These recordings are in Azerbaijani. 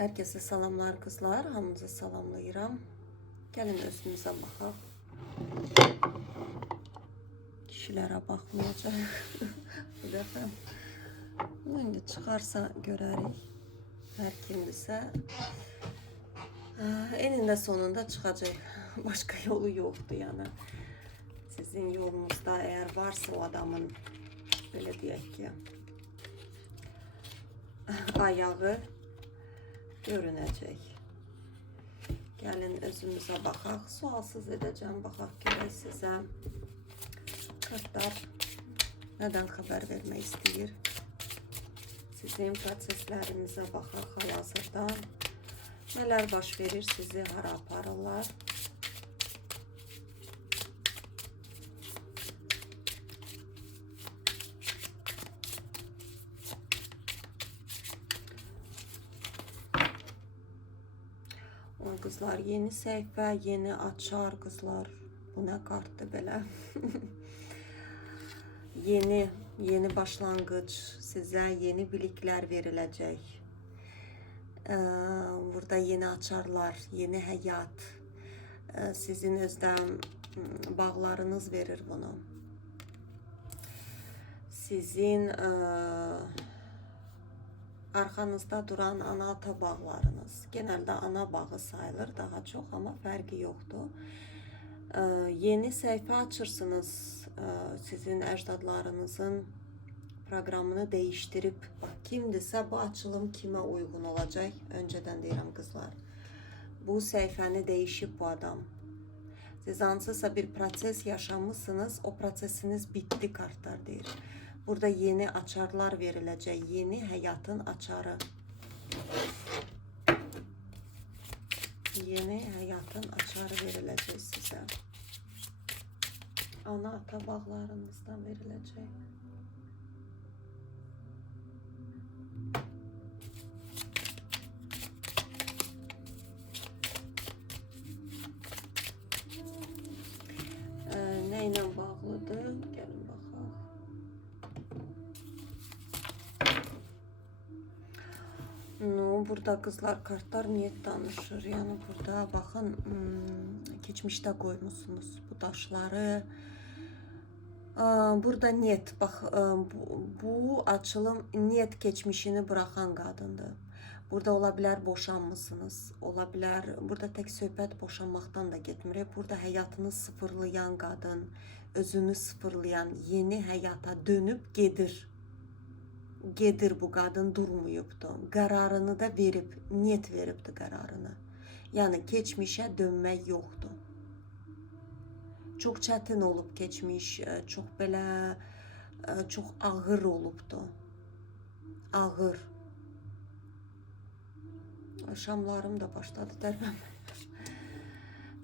Herkese salamlar kızlar. Hamınızı salamlayıram. Gəlin özümüzə baxaq. Kişilərə baxmayacaq bu dəfə. İndi çıxarsa görərik. Hər kimdirsə enində sonunda çıxacaq. Başqa yolu yoxdur yəni. Sizin yolunuzda eğer varsa o adamın belə deyək ki ayağı görünəcək. Gəlin özümüzə baxaq. Sualsız edəcəm. Baxaq görək sizə kartlar nədən xəbər vermək istəyir. Sizin proseslərinizə baxaq hal-hazırda. Nələr baş verir, sizi hara aparırlar. Kızlar yeni sayfa, yeni açar kızlar. Bu ne kartı belə? yeni başlangıç, size yeni bilikler veriləcək. Burada yeni açarlar, yeni həyat. Sizin özdən bağlarınız verir bunu. Sizin arxanızda duran ana-ata bağlarınız. Genelde ana bağı sayılır daha çok ama fərqi yoxdur. Yeni sayfa açırsınız. Sizin əcdadlarınızın proqramını değiştirip bak kimdirsə bu açılım kime uygun olacak. Önceden deyirəm kızlar. Bu sayfanı değişip bu adam. Siz hansısa bir proses yaşamışsınız. O prosesiniz bitti kartlar deyir. Burada yeni açarlar veriləcək. Yeni həyatın açarı. Yeni həyatın açarı veriləcək sizə. Ana-ata bağlarınızdan veriləcək. Nə ilə bağlıdır? Gəlin baxaq. Burada kızlar kartlar niyet danışır. Yani burada bakın geçmişte koymuşsunuz bu daşları. Burada niyet bak bu açılım niyet geçmişini bırakan kadındır. Burada olabilir boşanmışsınız. Olabilir burada tek söhbət boşanmaqdan da getmir. Burada həyatını sıfırlayan kadın, özünü sıfırlayan, yeni həyata dönüp gedir bu kadın durmuyubdu. Kararını da verip, niyet veribdi kararını. Yani geçmişe dönmek yoktu. Çok çətin olub geçmiş, çok belə, çok ağır olubdu. Ağır. Şamlarım da başladı dərmənmə.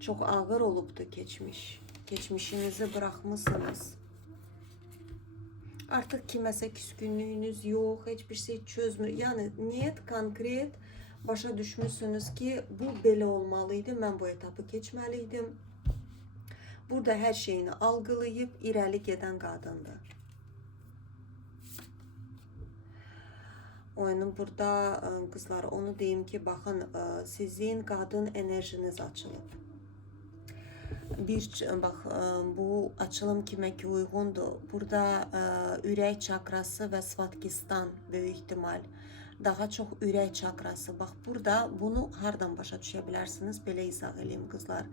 Çok ağır olubdu geçmiş. Geçmişinizi bırakmışsınız. Artık kiməsə küskünlüğünüz yok, hiçbir şey çözmür. Yani niyet konkret başa düşmüşsünüz ki bu belə olmalıydı, ben bu etapı keçməliydim. Burada her şeyini algılayıp irəli gedən qadındır. Oyunun burada kızlar onu deyim ki bakın sizin kadın enerjiniz açılıb. Bak bu açılım kime ki uygundur. Burada ürək çakrası ve Svatkistan büyük ihtimal. Daha çok ürək çakrası. Bak burada bunu hardan başa düşə bilərsiniz? Belə izah edeyim kızlar.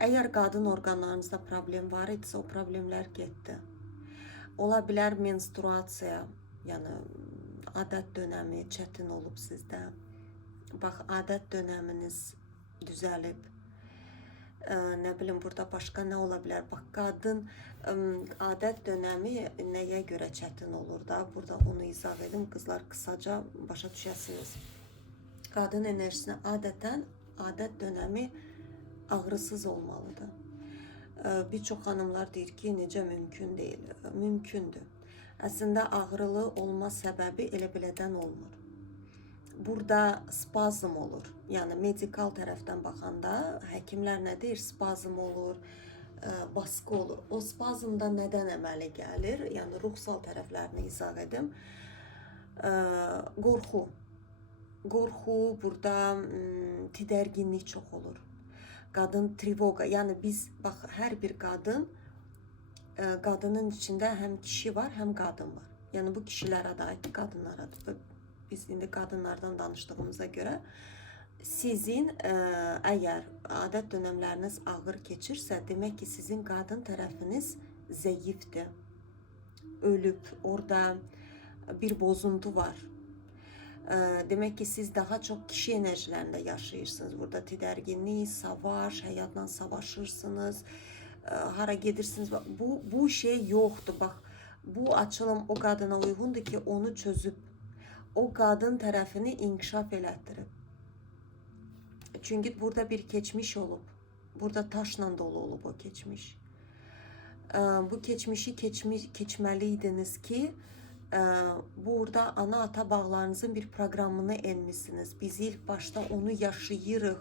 Eğer kadın organlarınızda problem var idisə o problemler getdi. Ola bilər menstruasiya, yani adət dönəmi çətin olub sizdə. Bax adət dönəminiz düzəlib. Ne bileyim burada başka ne olabilir? Bak kadın adet dönemi neye göre çetin olur da burada onu izah edin kızlar kısaca başa düşəsiniz. Kadın enerjisine adeten adet dönemi ağrısız olmalıdır. Birçok hanımlar deyir ki necə mümkün değil. Mümkündür. Aslında ağrılı olma səbəbi elə belədən olmur. Burada spazm olur. Yani medikal tərəfdən baxanda həkimlər nə deyir? Spazm olur, baskı olur. O spazmda nədən əmələ gəlir? Yəni ruhsal tərəflərini izah edim. Qorxu. qorxu, burada tedirginlik çox olur. Qadın trivoqa, yəni biz bax hər bir qadının içində həm kişi var, həm qadın var. Yəni bu kişilərə də aiddir, qadınlara da. Biz indi qadınlardan danışdığımıza görə sizin əgər adət dönəmləriniz ağır keçirsə, demək ki, sizin qadın tərəfiniz zəifdir, ölüb, orada bir bozuntu var. Demək ki, siz daha çox kişi enerjilərində yaşayırsınız. Burada tedirginlik, savaş, həyatla savaşırsınız, hara gedirsiniz. Bu şey yoxdur. Bax, bu açılım o qadına uyğundur ki, onu çözüb, o qadın tərəfini inkişaf elətdirib. Çünki burada bir keçmiş olub. Burada taşla dolu olub o keçmiş. Bu keçmişi keçməliydiniz ki, burada ana-ata bağlarınızın bir proqramını enmişsiniz. Biz ilk başta onu yaşayırıq.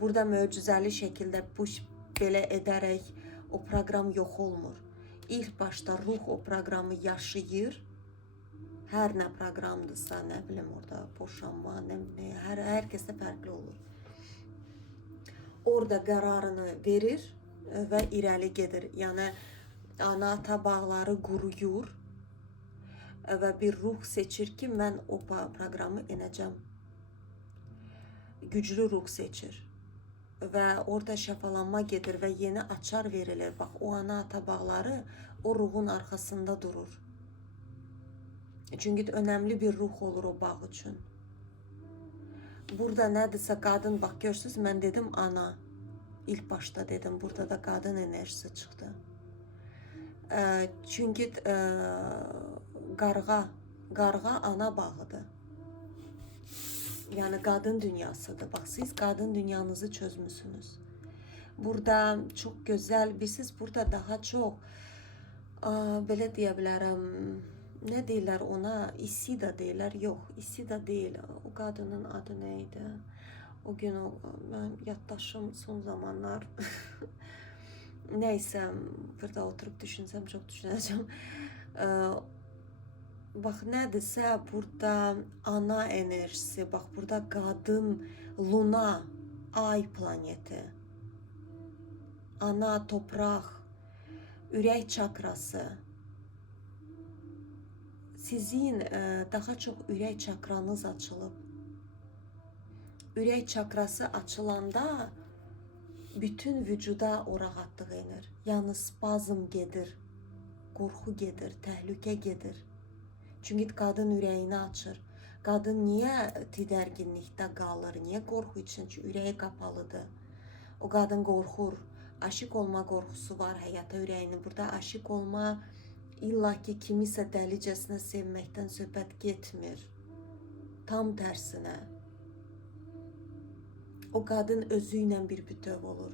Burada möcüzəli şəkildə bu belə edərək o proqram yox olmur. İlk başta ruh o proqramı yaşayır. Hər nə proqramdırsa, nə bilim orada boşanma, hər kəsdə fərqli olur. Orada qərarını verir və irəli gedir. Yəni ana-ata bağları quruyur və bir ruh seçir ki, mən o proqramı enəcəm. Güclü ruh seçir və orada şəfalanma gedir və yeni açar verilir. Bax, o ana-ata bağları o ruhun arxasında durur. Çünki önəmli bir ruh olur o bağ üçün. Burada nədirsə qadın, bax görürsünüz, mən dedim ana. İlk başta dedim, burada da qadın enerjisi çıxdı. Çünki qarğa ana bağıdır. Yəni qadın dünyasıdır. Bax, siz qadın dünyanızı çözmüsünüz. Burada çox gözəl, bilirsiniz, burada daha çox, belə deyə bilərəm, nə deyirlər ona, Isida deyirlər, yox, Isida deyil, o qadının adı nə idi? O gün mən yaddaşım son zamanlar, nəysə, burada oturub düşünsəm, çox düşünəcəm. Bax, nədirsə, burada ana enerjisi, bax, burada qadın, luna, ay planeti, ana, topraq, ürək çakrası. Sizin daha çox ürək çakranız açılıb. Ürək çakrası açılanda bütün vücuda o rahatlıq enir. Yəni spazm gedir, qorxu gedir, təhlükə gedir. Çünki qadın ürəyini açır. Qadın niyə tedirginlikdə qalır, niyə qorxu üçün? Çünki ürəyi qapalıdır. O qadın qorxur, aşiq olma qorxusu var həyata ürəyinin. Burada aşiq olma, İlla ki kimisə dəlicəsinə sevməkdən söhbət getmir. Tam tərsinə. O qadın özü ilə bir bütöv olur.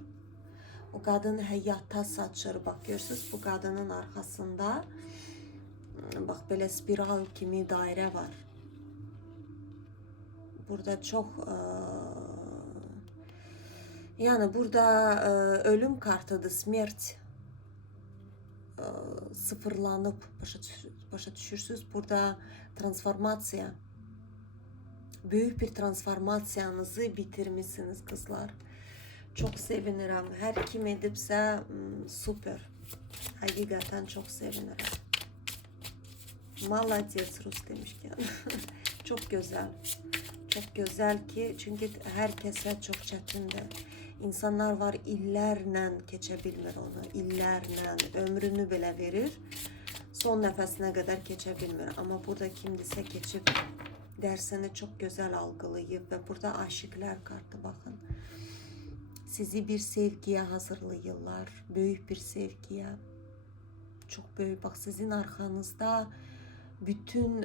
O qadın həyata saçır. Bax, görürsünüz, bu qadının arxasında bax, belə spiral kimi dairə var. Burada çox yəni burada ölüm kartıdır, smert sıfırlanıb, başa düşürsünüz. Burada transformasiya, böyük bir transformasiyanızı bitirmişsiniz qızlar. Çox sevinirəm. Hər kim edibsə super. Həqiqətən çox sevinirəm. Malades Rus demişkən. Çox gözəl. Çox gözəl ki, çünki hər kəsə çox çətindir. İnsanlar var, illərlə keçə bilmir onu, illərlə, ömrünü belə verir, son nəfəsinə qədər keçə bilmir. Amma burada kimdirsə keçib, dərsini çox gözəl algılayıb və burada aşiqlər kartı, baxın. Sizi bir sevgiyə hazırlayırlar, böyük bir sevgiyə. Çox böyük, bax, sizin arxanızda bütün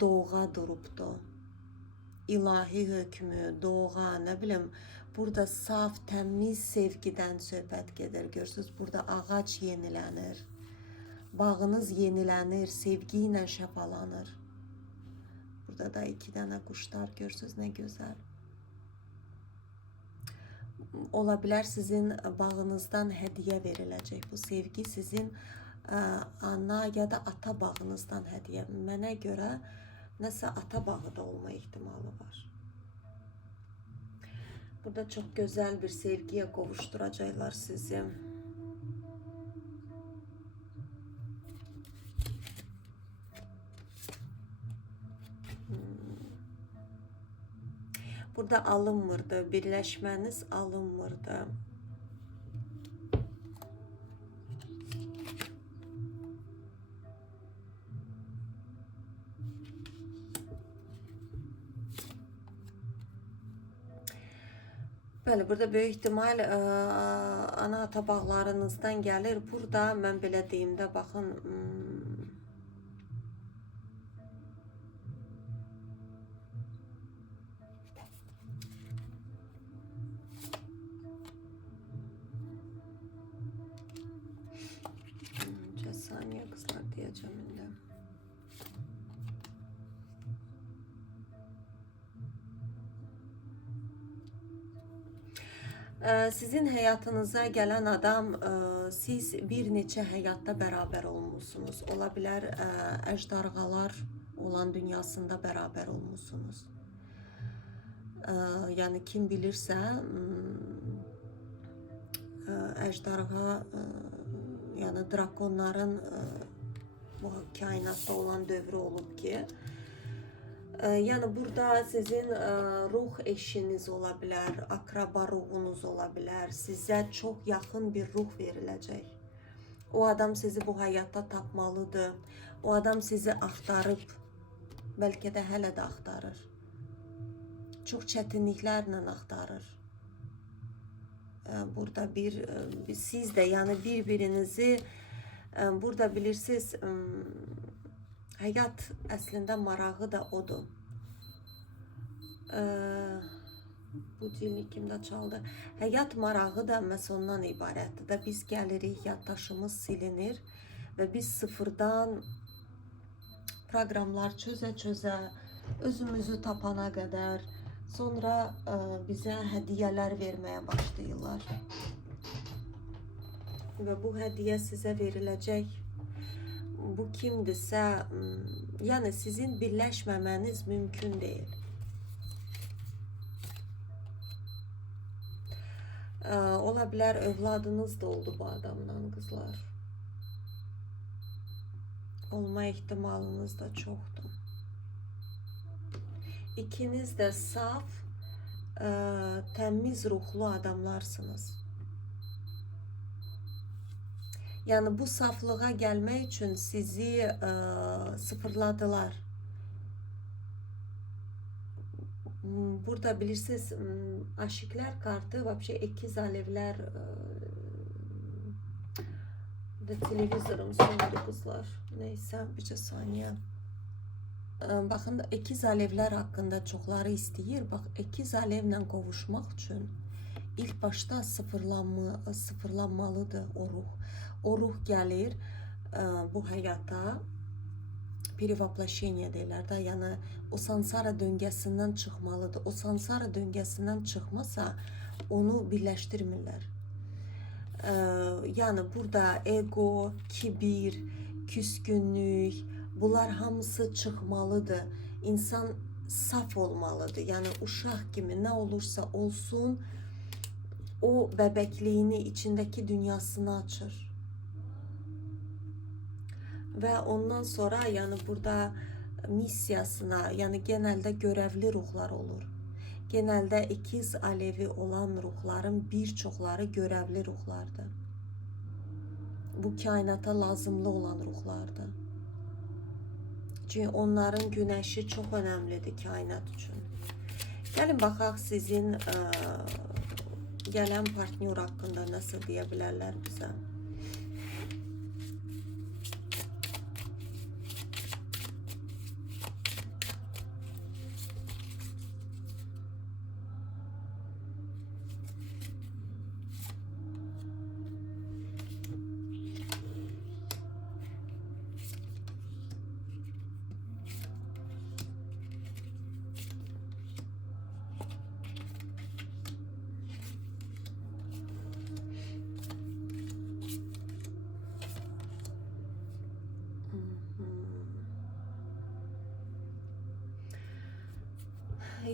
doğğa durubdu. İlahi hökmü, doğğa, nə bilim, burada saf, təmiz sevgidən söhbət gedir. Görürsünüz, burada ağac yenilənir. Bağınız yenilənir, sevgi ilə şəfalanır. Burada da 2 dənə quşlar, görürsünüz, nə gözəl. Ola bilər sizin bağınızdan hədiyyə veriləcək. Bu sevgi sizin ana ya da ata bağınızdan hədiyyə. Mənə görə nəsə ata bağı da olma ehtimalı var. Burada çok güzel bir sevgiye kavuşturacaklar sizi. Burada alınmırdı, birleşmeniz alınmırdı. Bəli, burada böyük ihtimal ana ata bağlarınızdan gəlir. Burada mən belə deyim də, baxın, saniye kızlar diyeceğim indi. Sizin həyatınıza gələn adam, siz bir neçə həyatda bərabər olmusunuz. Ola bilər, əjdarğalar olan dünyasında bərabər olmusunuz. Yəni kim bilirsə, əjdarğa, yəni drakonların bu kainatda olan dövrü olub ki, yəni burada sizin ruh eşiniz ola bilər, akraba ruhunuz ola bilər, sizə çox yaxın bir ruh veriləcək. O adam sizi bu həyatda tapmalıdır. O adam sizi axtarıb, bəlkə də hələ də axtarır. Çox çətinliklərlə axtarır. Burada siz də yəni bir-birinizi burada bilirsiniz, həyat əslində marağı da odur. Bu dilini kimdə çaldı? Həyat marağı da məhz ondan ibarətdir də, biz gəlirik, yaddaşımız silinir və biz sıfırdan proqramlar çözə-çözə, özümüzü tapana qədər, sonra bizə hədiyyələr verməyə başlayırlar. Və bu hədiyyə sizə veriləcək. Bu kimdirsə, yəni sizin birləşməməniz mümkün deyil. Ola bilər övladınız da oldu bu adamdan qızlar. Olma ehtimalınız da çoxdur. İkiniz də saf, təmiz ruhlu adamlarsınız. Yəni bu saflığa gəlmək üçün sizi sıfırladılar. Burada bilirsiniz, aşıklar kartı, vəbşə ikiz alevlər da televizorum söndü qızlar. Neyse, bircə saniyə. Baxın, ikiz alevlər haqqında çoxları istəyir. Bax, ikiz alevlə qovuşmaq üçün ilk başda sıfırlanmalıdır o ruh. O ruh gəlir bu həyata, perivaplaşeniya deyirlər də, yəni o sansara döngəsindən çıxmalıdır. O sansara döngəsindən çıxmasa onu birləşdirmirlər. Yəni burada ego, kibir, küskünlük, bunlar hamısı çıxmalıdır. İnsan saf olmalıdır. Yəni uşaq kimi nə olursa olsun, o bəbəkliyini, içindəki dünyasını açır. Və ondan sonra yəni burada missiyasına, yəni genəldə görevli ruhlar olur. Genəldə ikiz alevi olan ruhların bir çoxları görevli ruhlardır. Bu kainata lazımlı olan ruhlardır. Çünki onların günəşi çox önəmlidir kainat üçün. Gəlin baxaq sizin gələn partnyor haqqında nəsə deyə bilərlər bizə.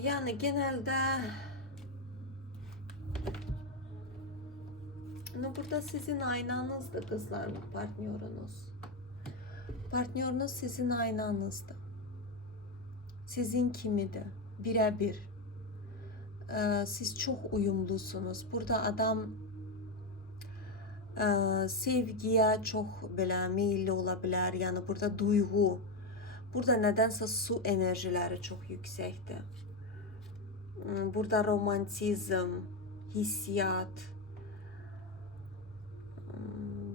Yəni genəldə Burada sizin aynanızdı kızlar, bu partnörünüz. Partnörünüz sizin aynanızdı. Sizin kimidir. Birebir. Siz çok uyumlusunuz. Burada adam sevgiye çok belə meyilli ola bilər. Yəni burada duyğu, burada nədənsə su enerjiləri çox yüksəkdir. Burada romantizm, hissiyat,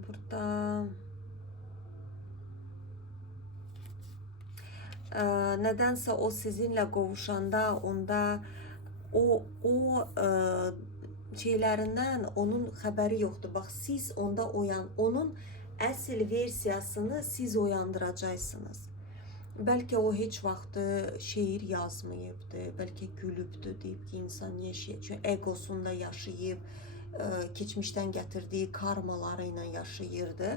burada nədənsə o sizinlə qovuşanda onda o şeylərindən onun xəbəri yoxdur. Bax, siz onda onun əsl versiyasını siz oyandıracaqsınız. Bəlkə o heç vaxt şeir yazmayıbdı, bəlkə gülübdü, deyib ki, insan yaşayır. Çünki egosunda yaşayıb, keçmişdən gətirdiyi karmaları ilə yaşayırdı.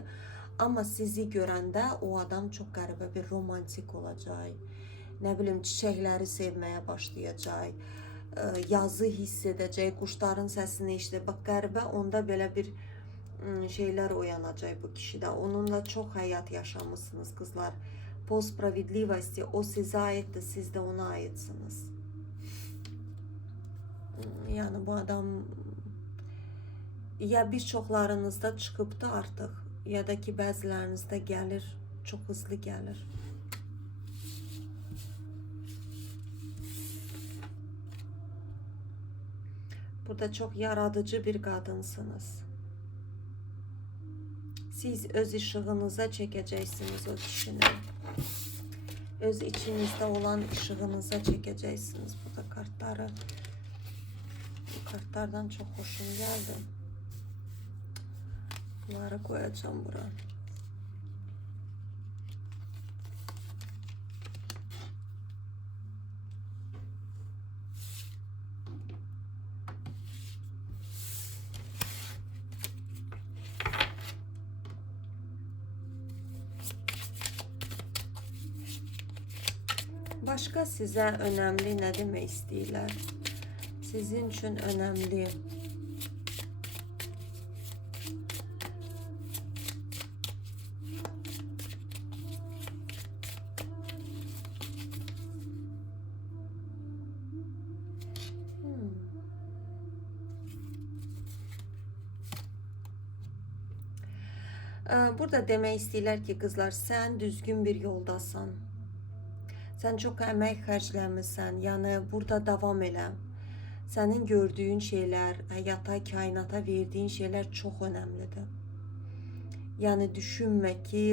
Amma sizi görəndə o adam çox qəribə bir romantik olacaq. Nə bilim, çiçəkləri sevməyə başlayacaq. Yazı hiss edəcək, quşların səsini eşidəcək. Bax, qəribə onda belə bir şeylər oyanacaq bu kişidə. Onunla çox həyat yaşamışsınız qızlar. Po spravedlivosti o sizə aiddir, siz də ona aidsiniz. Yəni bu adam ya bir çoxlarınızda çıxıbdı artıq, ya da ki bəzilərinizdə gəlir, çox hızlı gəlir. Burada çox yaradıcı bir qadınsınız. Siz öz işığınıza çəkəcəksiniz o kişini. Öz içinizdə olan işığınıza çəkəcəksiniz. Burada kartları, bu kartlardan çox xoşum gəldi. Bunları koyacağım buraya. Başka size önemli ne demek istəyirlər? Sizin için önemli. Burada demək istəyirlər ki, qızlar, sən düzgün bir yoldasan. Sən çox əmək xərcləmirsən, yəni burada davam elə. Sənin gördüyün şeylər, həyata, kainata verdiyin şeylər çox önəmlidir. Yəni düşünmə ki,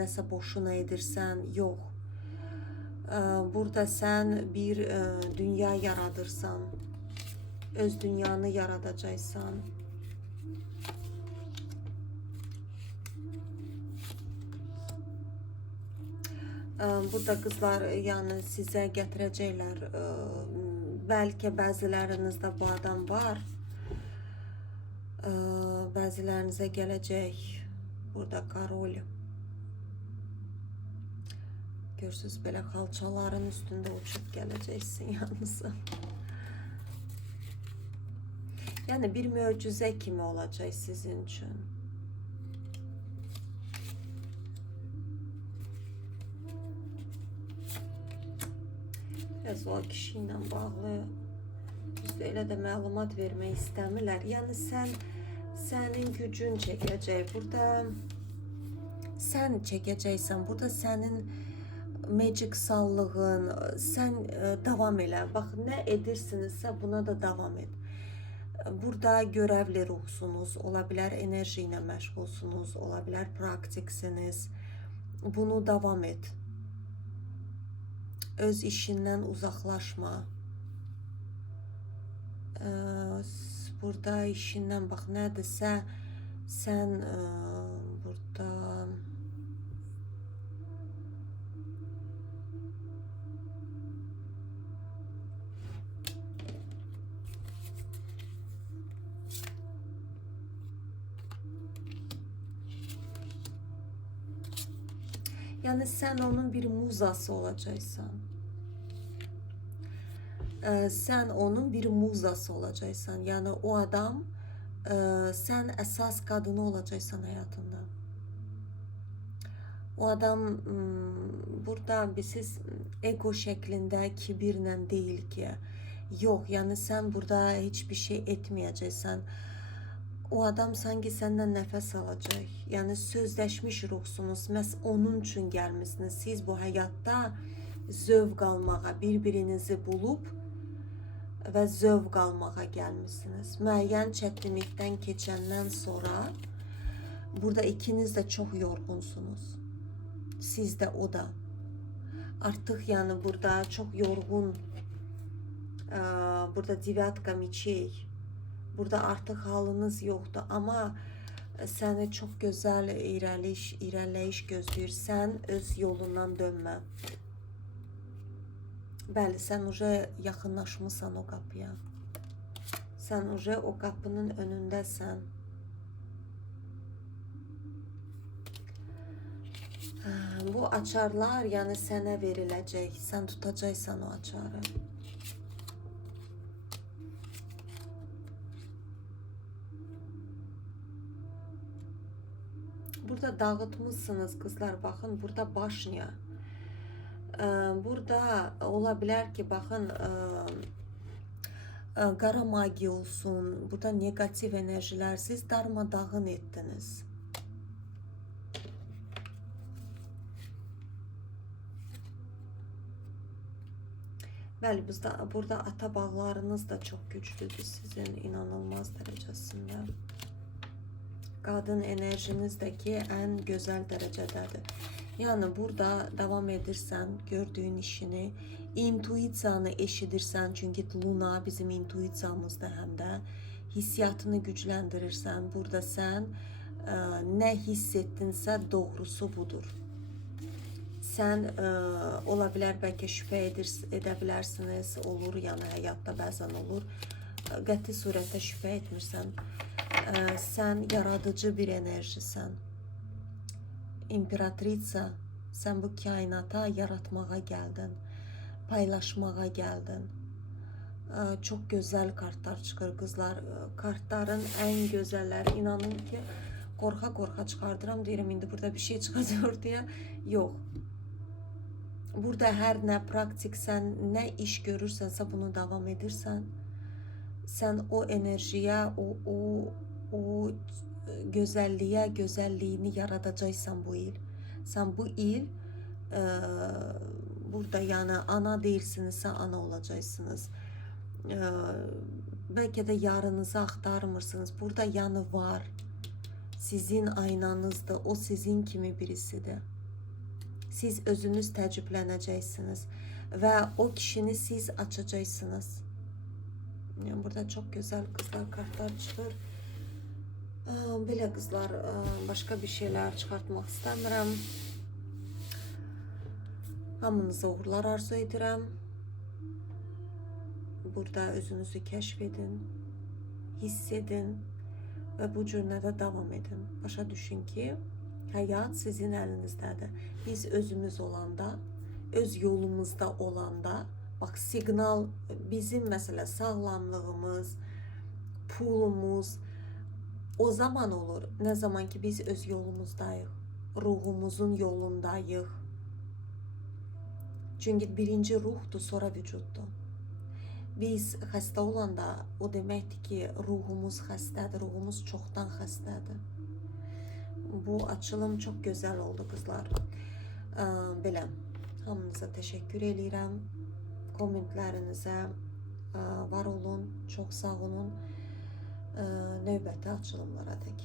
nəsə boşuna edirsən, yox. Burada sən bir dünya yaradırsan, öz dünyanı yaradacaqsan. Burada qızlar, yəni sizə gətirəcəklər, bəlkə bəzilərinizdə bu adam var, bəzilərinizə gələcək. Burada korol. Görürsünüz, belə xalçaların üstündə uçub gələcəksin yanınıza. Yəni bir möcüzə kimi olacaq sizin üçün. Biraz o kişi ilə bağlı bizdə elə də məlumat vermək istəmirlər. Yəni sənin gücün çəkəcək. Burada sən çəkəcəksən. Burada sənin magic sallığın, sən davam elə. Bax, nə edirsinizsə buna da davam et. Burada görevli ruhsunuz, ola bilər enerji ilə məşğulsunuz, ola bilər praktiksiniz. Bunu davam et. Öz işindən uzaqlaşma. Burada işindən bax, nədirsə sən burada yəni sən onun bir muzası olacaqsan. Sən onun bir muzası olacaqsan. Yəni o adam Sen əsas qadını olacaqsan həyatında. O adam burada siz ego şəklində kibirlə deyil ki. Yox, yəni sən burada heç bir şey etməyəcəksən. O adam sanki səndən nəfəs alacaq. Yəni sözləşmiş ruhsunuz. Məhz onun üçün gəlmisiniz. Siz bu həyatda zövq almağa, bir-birinizi bulub və zövq almağa gəlmisiniz. Müəyyən çətinlikdən keçəndən sonra burada ikiniz də çox yorğunsunuz. Siz de o da. Artık yani burada çok yorgun. Burada devatka miçey. Burada artık halınız yoktu ama səni çox gözəl irəliləyiş gözləyir. Sən öz yolundan dönmə. Bəli, sən uje yaxınlaşmısan o qapıya. Sən uje o qapının önündəsən. Bu açarlar yani sənə veriləcək. Sən tutacaqsan o açarı. Burada dağıtmışsınız kızlar. Baxın, burada başnya. Burada ola bilər ki, baxın, qara magiya olsun. Burada negativ enerjilər siz darmadağın etdiniz. Bəli, burada ata bağlarınız da çox güclüdür sizin, inanılmaz dərəcəsində. Qadın enerjiniz də ki, ən gözəl dərəcədədir. Yəni, burada davam edirsən, gördüyün işini, intuisiyanı eşidirsən, çünki Luna bizim intuisiyamızda həm də hissiyatını gücləndirirsən. Burada sən nə hiss etdinsə, doğrusu budur. Sən ola bilər, bəlkə şübhə edə bilərsiniz, olur, yəni həyatda bəzən olur. Qəti surətdə şübhə etmirsən. Sən yaradıcı bir enerjisən. İmperatrica, sən bu kainata yaratmağa gəldin, paylaşmağa gəldin. Çox gözəl kartlar çıxır qızlar. Kartların ən gözəlləri, inanın ki, qorxa-qorxa çıxardıram, deyirəm indi burada bir şey çıxacaq deyə. Yox. Burada hər nə praktiksən, nə iş görürsənsə bunu davam edirsən. Sən o enerjiyə, o gözəlliyə, gözəlliyini yaradacaqsan bu il. Sən bu il burada yəni ana deyilsinizsə ana olacaqsınız. Bəlkə də yarınızı axtarmırsınız. Burada yanı var. Sizin aynanızdır. O sizin kimi birisidir. Siz özünüz təəccüblənəcəksiniz və o kişini siz açacaqsınız. Yəni, burada çox gözəl qızlar kartlar çıxır. Belə qızlar, başqa bir şeylər çıxartmaq istəmirəm. Hamınıza uğurlar arzu edirəm. Burada özünüzü kəşf edin, hiss edin və bu cürnədə davam edin. Başa düşün ki, həyat sizin əlinizdədir. Biz özümüz olanda, öz yolumuzda olanda, bax, siqnal bizim məsələ sağlamlığımız, pulumuz o zaman olur. Nə zaman ki biz öz yolumuzdayıq, ruhumuzun yolundayıq. Çünki birinci ruhdur, sonra vücuddur. Biz xəstə olanda o deməkdir ki, ruhumuz xəstədir, ruhumuz çoxdan xəstədir. Bu açılım çox gözəl oldu qızlar. Belə, hamınıza təşəkkür edirəm. Kommentlərinizə var olun, çox sağ olun. Növbəti açılımlara dək.